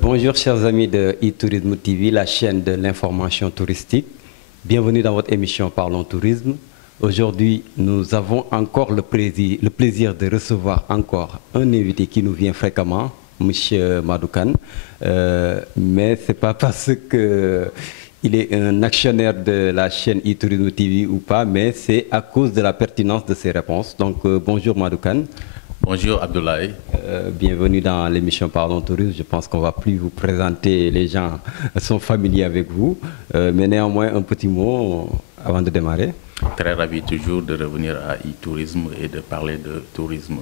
Bonjour chers amis de e-Tourisme TV, la chaîne de l'information touristique. Bienvenue dans votre émission Parlons Tourisme. Aujourd'hui, nous avons encore le plaisir de recevoir encore un invité qui nous vient fréquemment, M. Madou Kane. Mais ce n'est pas parce qu'il est un actionnaire de la chaîne e-Tourisme TV ou pas, mais c'est à cause de la pertinence de ses réponses. Donc bonjour Madou Kane. Bonjour Abdoulaye. Bienvenue dans l'émission Parlons Tourisme. Je pense qu'on ne va plus vous présenter, les gens sont familiers avec vous. Mais néanmoins, un petit mot avant de démarrer. Très ravi toujours de revenir à e-tourisme et de parler de tourisme.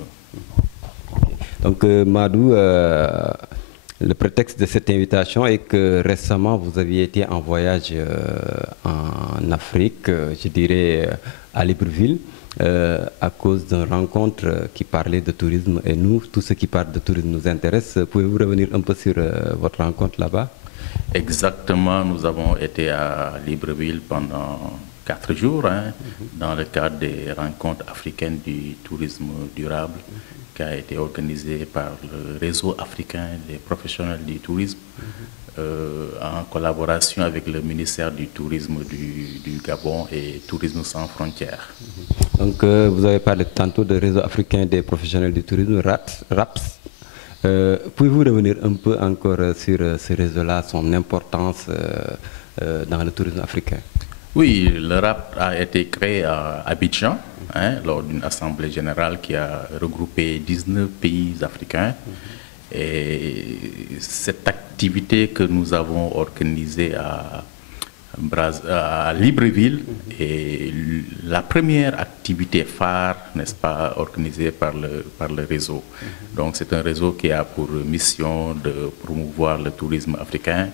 Donc Madou, le prétexte de cette invitation est que récemment vous aviez été en voyage en Afrique, je dirais à Libreville. À cause d'une rencontre qui parlait de tourisme, et nous, tout ce qui parle de tourisme nous intéresse. Pouvez-vous revenir un peu sur votre rencontre là-bas? Exactement, nous avons été à Libreville pendant 4 jours, dans le cadre des rencontres africaines du tourisme durable, qui a été organisé par le réseau africain des professionnels du tourisme, en collaboration avec le ministère du Tourisme du Gabon et Tourisme sans frontières. Donc vous avez parlé tantôt de réseau africain des professionnels du tourisme, RAPS. Pouvez-vous revenir un peu encore sur ce réseau-là, son importance dans le tourisme africain? Oui, le RAP a été créé à Abidjan, lors d'une assemblée générale qui a regroupé 19 pays africains. Et cette activité que nous avons organisée à Libreville est la première activité phare, n'est-ce pas, organisée par le réseau. Donc c'est un réseau qui a pour mission de promouvoir le tourisme africain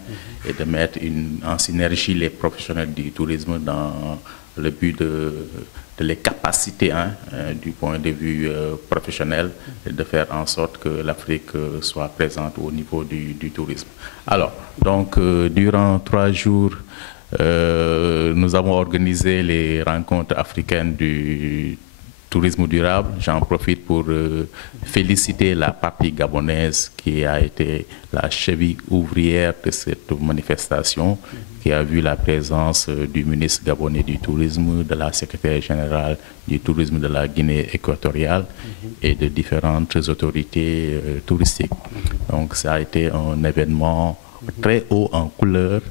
et de mettre en synergie les professionnels du tourisme dans le but de les capaciter du point de vue professionnel et de faire en sorte que l'Afrique soit présente au niveau du tourisme. Alors, donc, durant 3 jours, nous avons organisé les rencontres africaines du tourisme durable. J'en profite pour féliciter la partie gabonaise qui a été la cheville ouvrière de cette manifestation, qui a vu la présence du ministre gabonais du tourisme, de la secrétaire générale du tourisme de la Guinée équatoriale et de différentes autorités touristiques. Donc ça a été un événement très haut en couleur,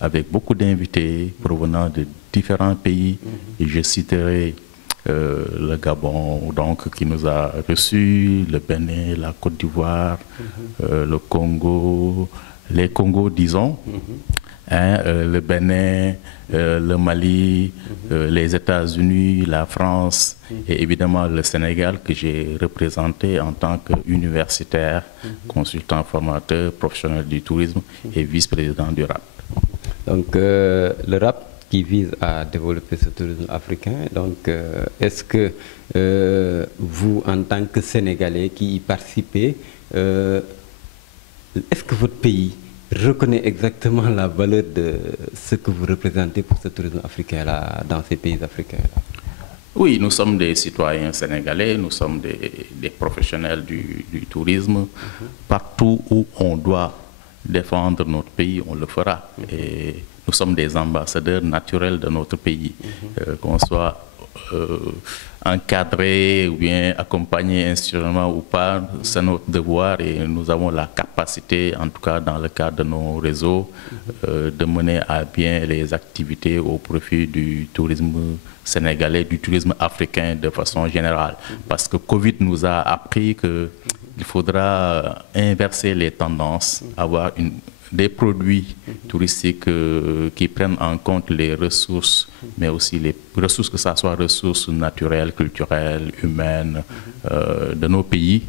avec beaucoup d'invités provenant de différents pays. Et je citerai le Gabon, donc, qui nous a reçus, le Bénin, la Côte d'Ivoire, le Congo, les Congos, disons, le Bénin, le Mali, les États-Unis, la France et évidemment le Sénégal, que j'ai représenté en tant qu'universitaire, consultant formateur, professionnel du tourisme et vice-président du RAP. Donc le RAP qui vise à développer ce tourisme africain. Donc, est-ce que vous, en tant que Sénégalais qui y participez, est-ce que votre pays reconnaît exactement la valeur de ce que vous représentez pour ce tourisme africain-là, dans ces pays africains-là? Oui, nous sommes des citoyens sénégalais, nous sommes des professionnels du tourisme. Partout où on doit défendre notre pays, on le fera. Et nous sommes des ambassadeurs naturels de notre pays, qu'on soit encadré ou bien accompagné institutionnellement ou pas, c'est notre devoir et nous avons la capacité, en tout cas dans le cadre de nos réseaux, de mener à bien les activités au profit du tourisme sénégalais, du tourisme africain de façon générale. Parce que Covid nous a appris qu'il faudra inverser les tendances, avoir des produits touristiques qui prennent en compte les ressources, mais aussi les ressources, que ce soit ressources naturelles, culturelles, humaines de nos pays,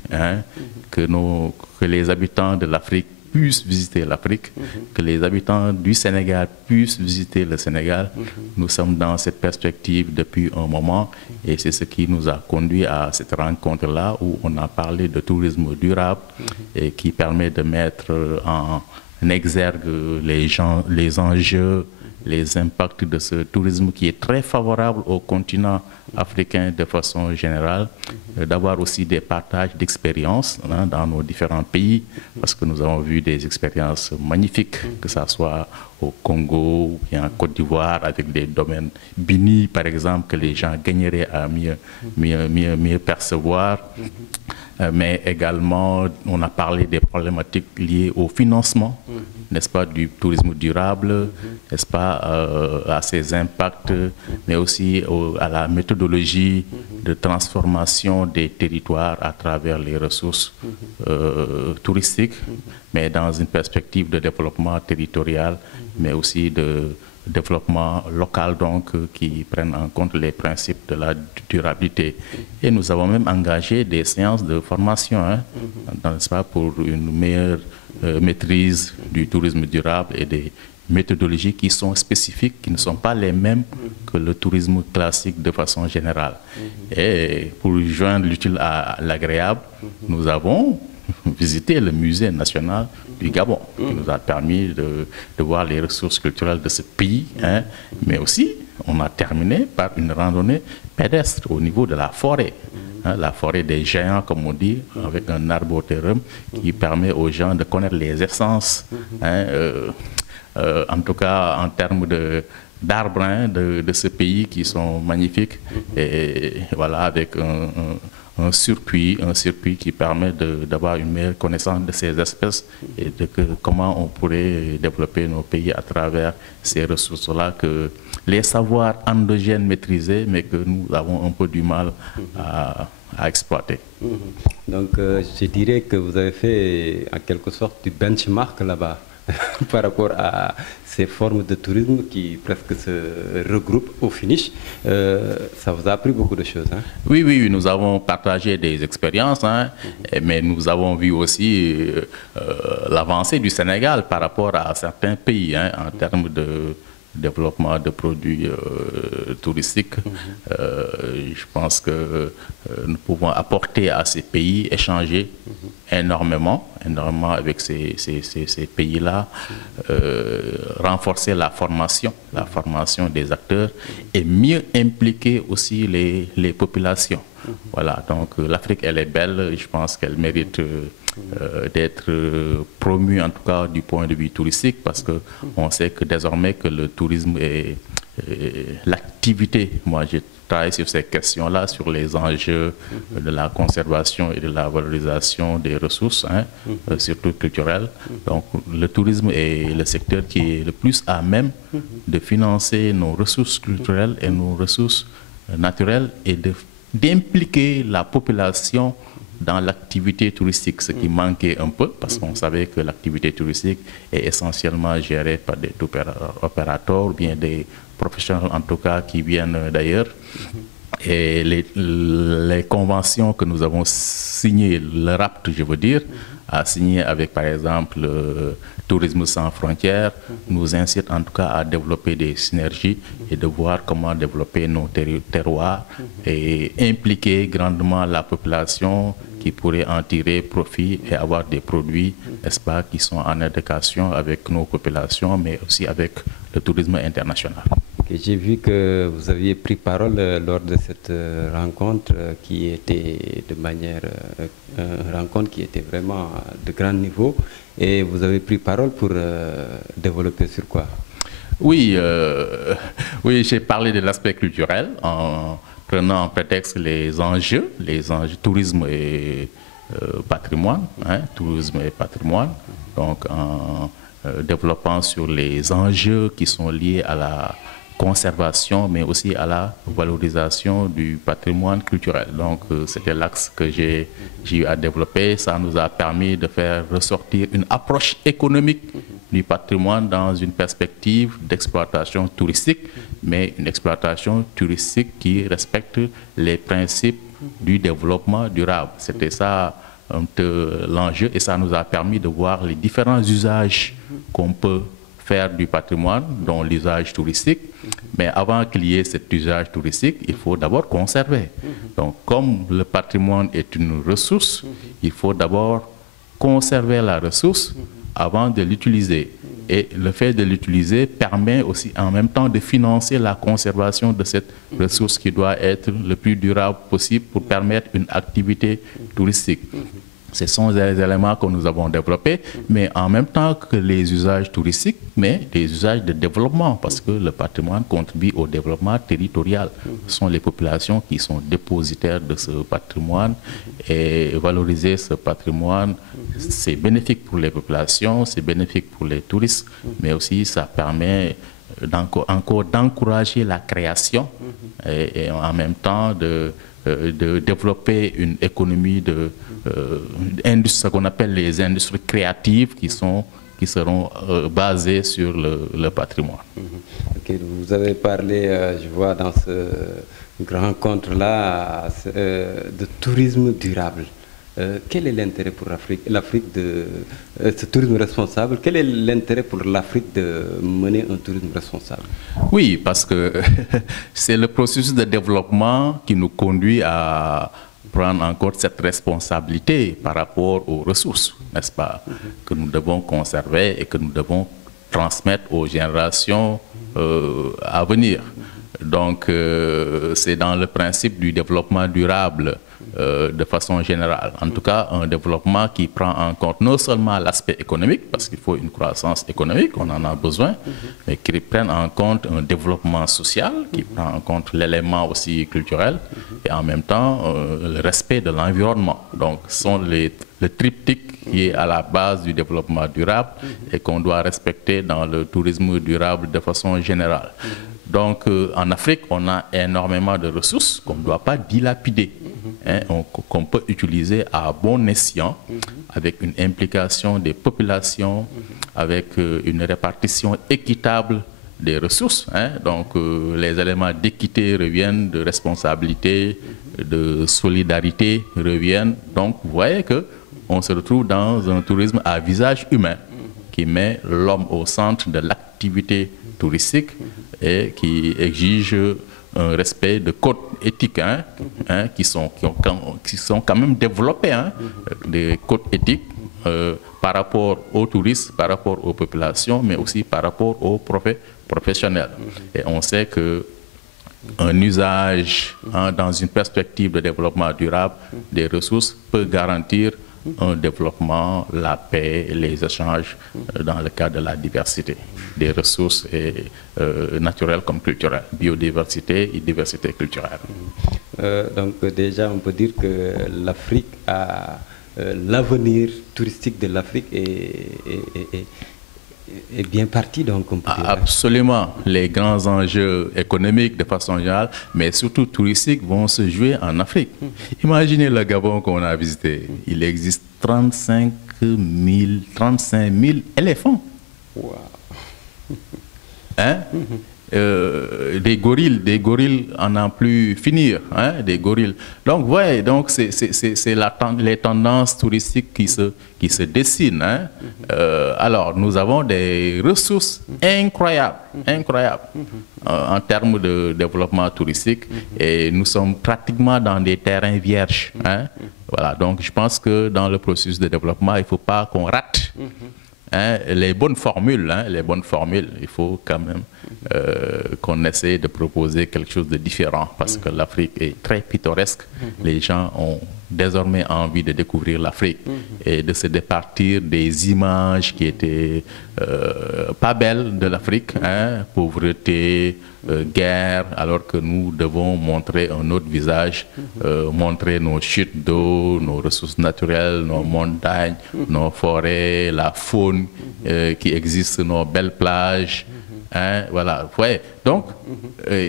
que les habitants de l'Afrique puissent visiter l'Afrique, que les habitants du Sénégal puissent visiter le Sénégal. Nous sommes dans cette perspective depuis un moment et c'est ce qui nous a conduit à cette rencontre-là où on a parlé de tourisme durable et qui permet de mettre en exergue les enjeux, les impacts de ce tourisme qui est très favorable au continent africain de façon générale, d'avoir aussi des partages d'expériences dans nos différents pays, parce que nous avons vu des expériences magnifiques, que ce soit au Congo ou bien en Côte d'Ivoire, avec des domaines bénis, par exemple, que les gens gagneraient à mieux percevoir. Mais également, on a parlé des problématiques liées au financement, n'est-ce pas, du tourisme durable, n'est-ce pas, à ses impacts, mais aussi à la méthodologie de transformation des territoires à travers les ressources touristiques, mais dans une perspective de développement territorial, mais aussi de développement local, donc, qui prennent en compte les principes de la durabilité. Et nous avons même engagé des séances de formation, n'est-ce pas, pour une meilleure maîtrise du tourisme durable et des méthodologies qui sont spécifiques, qui ne sont pas les mêmes que le tourisme classique de façon générale. Et pour joindre l'utile à l'agréable, nous avons visité le musée national du Gabon, qui nous a permis de voir les ressources culturelles de ce pays, mais aussi on a terminé par une randonnée pédestre au niveau de la forêt, la forêt des géants, comme on dit, avec un arbotérium qui permet aux gens de connaître les essences, en tout cas en termes d'arbres de ce pays qui sont magnifiques, et voilà, avec un circuit qui permet d'avoir une meilleure connaissance de ces espèces et de comment on pourrait développer nos pays à travers ces ressources-là, que les savoirs endogènes maîtrisés, mais que nous avons un peu du mal à exploiter. Donc je dirais que vous avez fait en quelque sorte du benchmark là-bas par rapport à ces formes de tourisme qui presque se regroupent au finish. Ça vous a appris beaucoup de choses. Oui, nous avons partagé des expériences, mais nous avons vu aussi l'avancée du Sénégal par rapport à certains pays en termes de développement de produits touristiques. Je pense que nous pouvons apporter à ces pays, échanger énormément avec ces pays-là, renforcer la formation des acteurs et mieux impliquer aussi les populations. Voilà, donc l'Afrique, elle est belle, je pense qu'elle mérite d'être promue, en tout cas du point de vue touristique, parce qu'on sait que désormais que le tourisme est l'activité. Moi, je travaille sur ces questions-là, sur les enjeux de la conservation et de la valorisation des ressources, surtout culturelles. Donc, le tourisme est le secteur qui est le plus à même de financer nos ressources culturelles et nos ressources naturelles et d'impliquer la population dans l'activité touristique, ce qui manquait un peu, parce qu'on savait que l'activité touristique est essentiellement gérée par des opérateurs ou bien des professionnels, en tout cas, qui viennent d'ailleurs. Et les conventions que nous avons signées, le RAPT, je veux dire, a signé avec, par exemple, Tourisme sans frontières, nous incite en tout cas à développer des synergies et de voir comment développer nos terroirs et impliquer grandement la population qui pourrait en tirer profit et avoir des produits, n'est-ce pas, qui sont en adéquation avec nos populations, mais aussi avec le tourisme international. J'ai vu que vous aviez pris parole lors de cette rencontre qui était une rencontre qui était vraiment de grand niveau, et vous avez pris parole pour développer sur quoi? Oui, j'ai parlé de l'aspect culturel en prenant en prétexte les enjeux tourisme et patrimoine, tourisme et patrimoine, donc en développant sur les enjeux qui sont liés à la conservation, mais aussi à la valorisation du patrimoine culturel. Donc, c'était l'axe que j'ai eu à développer. Ça nous a permis de faire ressortir une approche économique du patrimoine dans une perspective d'exploitation touristique, mais une exploitation touristique qui respecte les principes du développement durable. C'était ça un peu l'enjeu, et ça nous a permis de voir les différents usages qu'on peut faire du patrimoine, dont l'usage touristique. Mais avant qu'il y ait cet usage touristique, il faut d'abord conserver. Donc, comme le patrimoine est une ressource, il faut d'abord conserver la ressource avant de l'utiliser. Et le fait de l'utiliser permet aussi en même temps de financer la conservation de cette ressource qui doit être le plus durable possible pour permettre une activité touristique. Ce sont des éléments que nous avons développés, mais en même temps que les usages touristiques, mais des usages de développement, parce que le patrimoine contribue au développement territorial. Ce sont les populations qui sont dépositaires de ce patrimoine, et valoriser ce patrimoine, c'est bénéfique pour les populations, c'est bénéfique pour les touristes, mais aussi ça permet encore d'encourager la création et en même temps de développer une économie ce qu'on appelle les industries créatives qui seront basées sur le patrimoine. Okay, vous avez parlé, je vois dans ce grand rencontre-là, de tourisme durable. Quel est l'intérêt pour l'Afrique de ce tourisme responsable? Quel est l'intérêt pour l'Afrique de mener un tourisme responsable? Oui, parce que c'est le processus de développement qui nous conduit à prendre encore cette responsabilité par rapport aux ressources, n'est-ce pas, que nous devons conserver et que nous devons transmettre aux générations à venir. Donc, c'est dans le principe du développement durable de façon générale. En tout cas, un développement qui prend en compte non seulement l'aspect économique, parce qu'il faut une croissance économique, on en a besoin, mais qui prenne en compte un développement social, qui prend en compte l'élément aussi culturel, et en même temps le respect de l'environnement. Donc, ce sont le triptyque qui est à la base du développement durable et qu'on doit respecter dans le tourisme durable de façon générale. Donc, en Afrique, on a énormément de ressources qu'on ne doit pas dilapider, qu'on peut utiliser à bon escient, avec une implication des populations, avec une répartition équitable des ressources. Donc, les éléments d'équité reviennent, de responsabilité, de solidarité reviennent. Donc, vous voyez qu'on se retrouve dans un tourisme à visage humain qui met l'homme au centre de l'activité touristique et qui exige un respect de codes éthiques qui sont quand même développés, des codes éthiques par rapport aux touristes, par rapport aux populations, mais aussi par rapport aux professionnels. Et on sait qu'un usage dans une perspective de développement durable des ressources peut garantir un développement, la paix, les échanges dans le cadre de la diversité des ressources naturelles comme culturelles, biodiversité et diversité culturelle. Donc déjà, on peut dire que l'Afrique a l'avenir touristique de l'Afrique est bien parti, donc on peut dire. Absolument. Les grands enjeux économiques de façon générale, mais surtout touristiques, vont se jouer en Afrique. Imaginez le Gabon qu'on a visité. Il existe 35 000 éléphants. Wow. Des gorilles en n'en plus finir, des gorilles. Donc, ouais, donc c'est les tendances touristiques qui se dessinent. Alors, nous avons des ressources incroyables en termes de développement touristique, et nous sommes pratiquement dans des terrains vierges. Voilà, donc je pense que dans le processus de développement, il ne faut pas qu'on rate les bonnes formules, il faut quand même qu'on essaie de proposer quelque chose de différent, parce que l'Afrique est très pittoresque. Les gens ont désormais envie de découvrir l'Afrique et de se départir des images qui étaient pas belles de l'Afrique, pauvreté, guerre, alors que nous devons montrer un autre visage, montrer nos chutes d'eau, nos ressources naturelles, nos montagnes, nos forêts, la faune qui existe, nos belles plages. Voilà, ouais. Donc,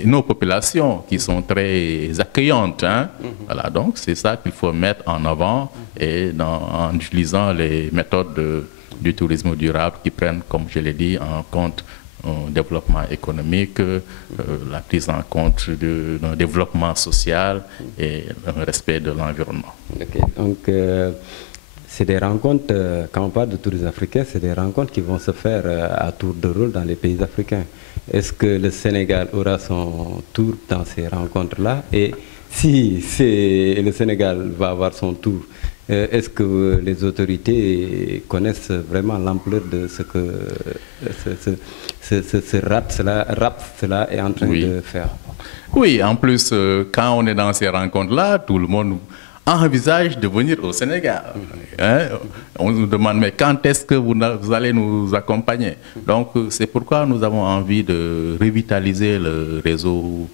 nos populations qui sont très accueillantes, voilà, donc c'est ça qu'il faut mettre en avant, et en utilisant les méthodes du tourisme durable qui prennent, comme je l'ai dit, en compte un développement économique, la prise en compte d'un développement social et un respect de l'environnement. Okay. Donc, c'est des rencontres, quand on parle de tourisme africain, c'est des rencontres qui vont se faire à tour de rôle dans les pays africains. Est-ce que le Sénégal aura son tour dans ces rencontres-là? Et si le Sénégal va avoir son tour, Est-ce que les autorités connaissent vraiment l'ampleur de ce que ce RAPS est en train de faire? Oui, en plus, quand on est dans ces rencontres-là, tout le monde envisage de venir au Sénégal. Hein? On nous demande, mais quand est-ce que vous allez nous accompagner? Donc, c'est pourquoi nous avons envie de revitaliser le réseau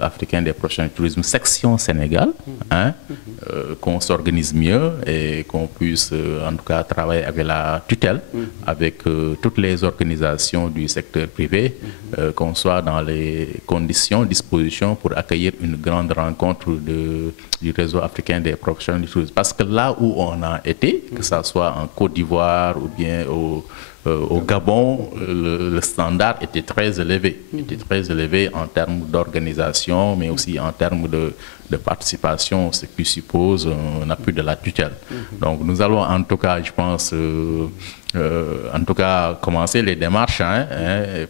africain des prochains tourismes, section Sénégal, hein? Qu'on s'organise mieux et qu'on puisse, en tout cas, travailler avec la tutelle, avec toutes les organisations du secteur privé, qu'on soit dans les conditions, dispositions pour accueillir une grande rencontre du réseau africain des professionnels du tourisme. Parce que là où on a été, que ce soit en Côte d'Ivoire ou bien au Gabon, le standard était très élevé. Était très élevé en termes d'organisation, mais aussi en termes de participation, ce qui suppose un appui de la tutelle. Donc nous allons en tout cas, je pense, en tout cas commencer les démarches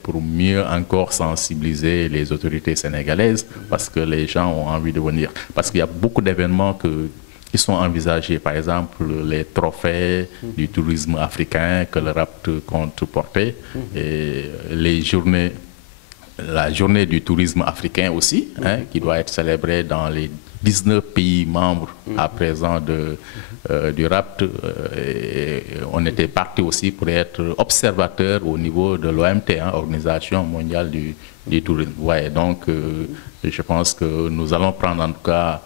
pour mieux encore sensibiliser les autorités sénégalaises, parce que les gens ont envie de venir. Parce qu'il y a beaucoup d'événements qui sont envisagés, par exemple les trophées du tourisme africain que le RAPT compte porter, et la journée du tourisme africain aussi, qui doit être célébrée dans les 19 pays membres à présent du RAPT. On était parti aussi pour être observateur au niveau de l'OMT, Organisation mondiale du tourisme. Ouais, donc, je pense que nous allons prendre en tout cas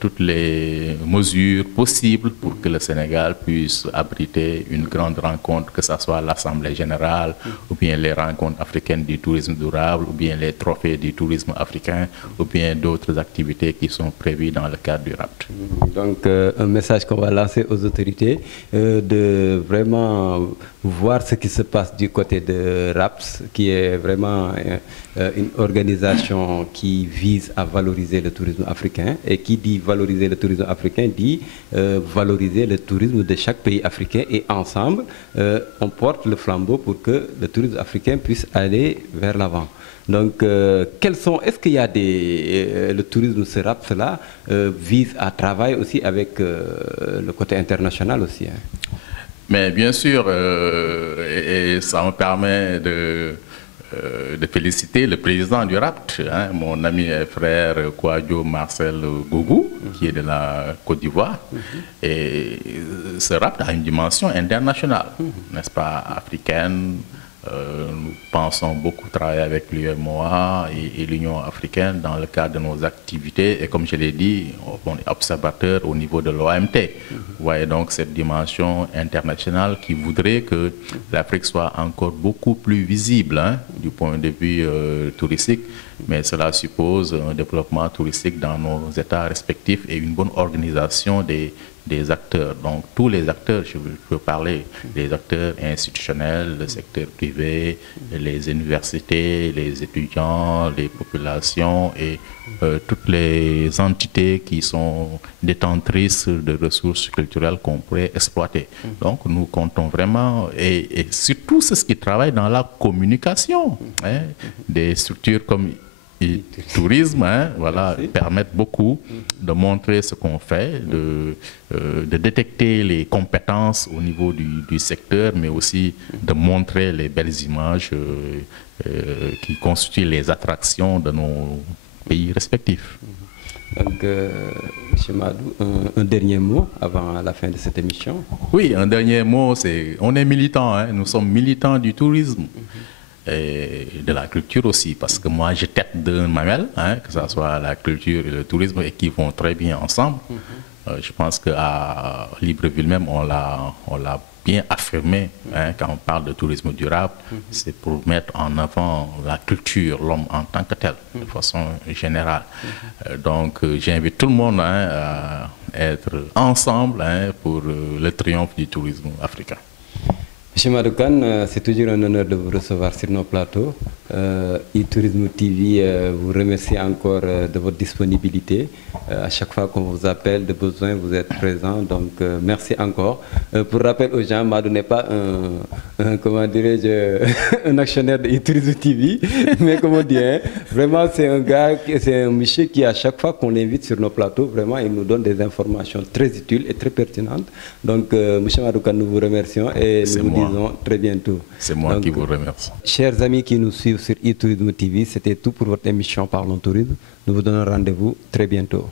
toutes les mesures possibles pour que le Sénégal puisse abriter une grande rencontre, que ce soit l'Assemblée générale, ou bien les rencontres africaines du tourisme durable, ou bien les trophées du tourisme africain, ou bien d'autres activités qui sont prévues dans le cadre du RAPT. Donc, un message qu'on va lancer aux autorités, de vraiment voir ce qui se passe du côté de RAPS, qui est vraiment une organisation qui vise à valoriser le tourisme africain, et qui dit valoriser le tourisme africain dit valoriser le tourisme de chaque pays africain, et ensemble on porte le flambeau pour que le tourisme africain puisse aller vers l'avant. Donc, est-ce qu'il y a le tourisme, ce RAPS-là, vise à travailler aussi avec le côté international aussi, Mais bien sûr, et ça me permet de féliciter le président du RAPT, mon ami et frère Kouadio Marcel Gougou, qui est de la Côte d'Ivoire. Et ce RAPT a une dimension internationale, n'est-ce pas, africaine. Nous pensons beaucoup travailler avec l'UEMOA et l'Union africaine dans le cadre de nos activités. Et comme je l'ai dit, on est observateur au niveau de l'OMT. Vous voyez donc cette dimension internationale qui voudrait que l'Afrique soit encore beaucoup plus visible du point de vue touristique. Mais cela suppose un développement touristique dans nos États respectifs et une bonne organisation des acteurs. Donc tous les acteurs, je peux parler des acteurs institutionnels, le secteur privé, les universités, les étudiants, les populations et toutes les entités qui sont détentrices de ressources culturelles qu'on pourrait exploiter. Donc nous comptons vraiment, et surtout ceux qui travaillent dans la communication, des structures comme tourisme, voilà, permettent beaucoup de montrer ce qu'on fait, de détecter les compétences au niveau du secteur, mais aussi de montrer les belles images qui constituent les attractions de nos pays respectifs. Donc, M. Madou, un dernier mot avant la fin de cette émission. Oui, un dernier mot, c'est on est militants, nous sommes militants du tourisme. Et de la culture aussi, parce que moi je tête d'un mamelle, que ce soit la culture et le tourisme, et qui vont très bien ensemble. Je pense qu'à Libreville même, on l'a bien affirmé, quand on parle de tourisme durable, c'est pour mettre en avant la culture, l'homme en tant que tel, de façon générale. Donc j'invite tout le monde à être ensemble pour le triomphe du tourisme africain. Monsieur Madou Kane, c'est toujours un honneur de vous recevoir sur nos plateaux. e-Tourisme TV vous remercie encore de votre disponibilité. À chaque fois qu'on vous appelle de besoin, vous êtes présent. Donc, merci encore. Pour rappel aux gens, Madou n'est pas comment dirais-je, un actionnaire de e-Tourisme TV, mais comme on dit, hein, vraiment, c'est un gars, c'est un monsieur qui, à chaque fois qu'on l'invite sur nos plateaux, vraiment, il nous donne des informations très utiles et très pertinentes. Donc, monsieur Madoukan, nous vous remercions et nous vous disons très bientôt. C'est moi qui vous remercie. Chers amis qui nous suivent sur e-Tourisme TV, c'était tout pour votre émission Parlons Tourisme. Nous vous donnons rendez-vous très bientôt.